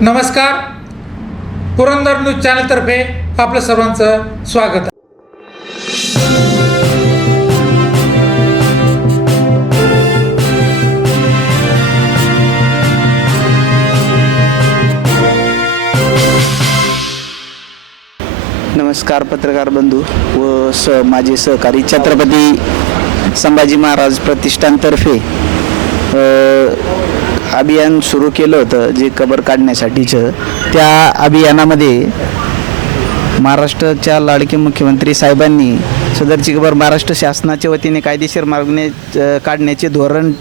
नमस्कार. पुरंदर न्यूज चॅनलतर्फे आपलं सर्वांचं स्वागत. नमस्कार पत्रकार बंधू व स माझे सहकारी छत्रपती संभाजी महाराज प्रतिष्ठानतर्फे अभियान सुरू केलं होतं जे कबर काढण्यासाठीचं. त्या अभियानामध्ये महाराष्ट्राच्या लाडके मुख्यमंत्री साहेबांनी सदरची कबर महाराष्ट्र शासनाच्या वतीने कायदेशीर मार्गने काढण्याचे धोरण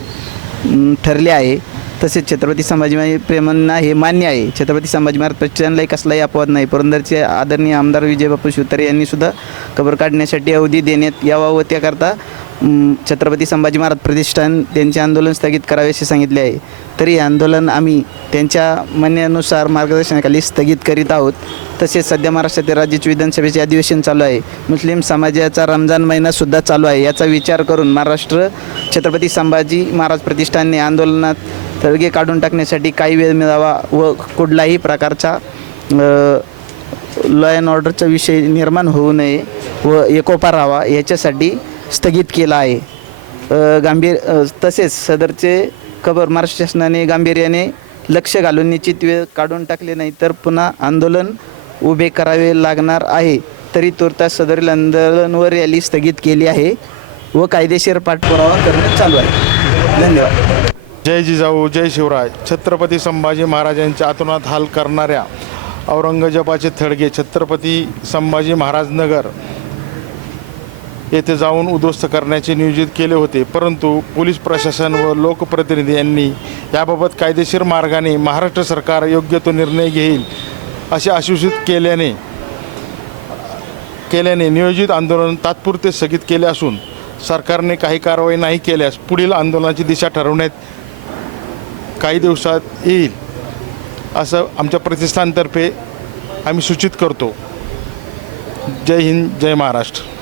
ठरले आहे. तसेच छत्रपती संभाजी प्रेमांना हे मान्य आहे. छत्रपती संभाजी महाराज प्रतिष्ठानलाही कसलाही अपवाद नाही पुरंदरचे आदरणीय आमदार विजयबापू शिवतारे यांनी सुद्धा कबर काढण्यासाठी अवधी देण्यात यावा व त्याकरता छत्रपती संभाजी महाराज प्रतिष्ठान त्यांचे आंदोलन स्थगित करावे असे सांगितले आहे. तरी हे आंदोलन आम्ही त्यांच्या म्हणण्यानुसार मार्गदर्शनाखाली स्थगित करीत आहोत. तसेच सध्या महाराष्ट्रातील राज्याचे विधानसभेचे अधिवेशन चालू आहे. मुस्लिम समाजाचा रमजान महिनासुद्धा चालू आहे. याचा विचार करून महाराष्ट्र छत्रपती संभाजी महाराज प्रतिष्ठानने आंदोलनात तळगे काढून टाकण्यासाठी काही वेळ मिळावा व कुठलाही प्रकारचा लॉ अँड ऑर्डरचा विषय निर्माण होऊ नये व एकोपा राहावा याच्यासाठी स्थगित केला आहे. गांभीर तसेच सदरचे खबर महाराष्ट्र शासनाने गांभीर्याने लक्ष घालून निश्चित वेळ काढून टाकले नाही तर पुन्हा आंदोलन उभे करावे लागणार आहे. तरी तुर्तास सदरील आंदोलनवर रॅली स्थगित केली आहे व कायदेशीर पाठपुरावा करणे चालू आहे. धन्यवाद. जय जिजाऊ जय शिवराय. छत्रपती संभाजी महाराजांच्या आतोनात हाल करणाऱ्या औरंगजेबाचे थडगे छत्रपती संभाजी महाराज नगर येथे जाऊन उद्ध्वस्त करण्याचे नियोजित केले होते. परंतु पोलीस प्रशासन व लोकप्रतिनिधी यांनी याबाबत कायदेशीर मार्गाने महाराष्ट्र सरकार योग्य तो निर्णय घेईल असे आश्वासित केल्याने केल्याने नियोजित आंदोलन तात्पुरते स्थगित केले असून सरकारने काही कारवाई नाही केल्यास पुढील आंदोलनाची दिशा ठरवण्यात काही दिवसात येईल असं आमच्या प्रतिष्ठानतर्फे आम्ही सूचित करतो. जय हिंद जय महाराष्ट्र.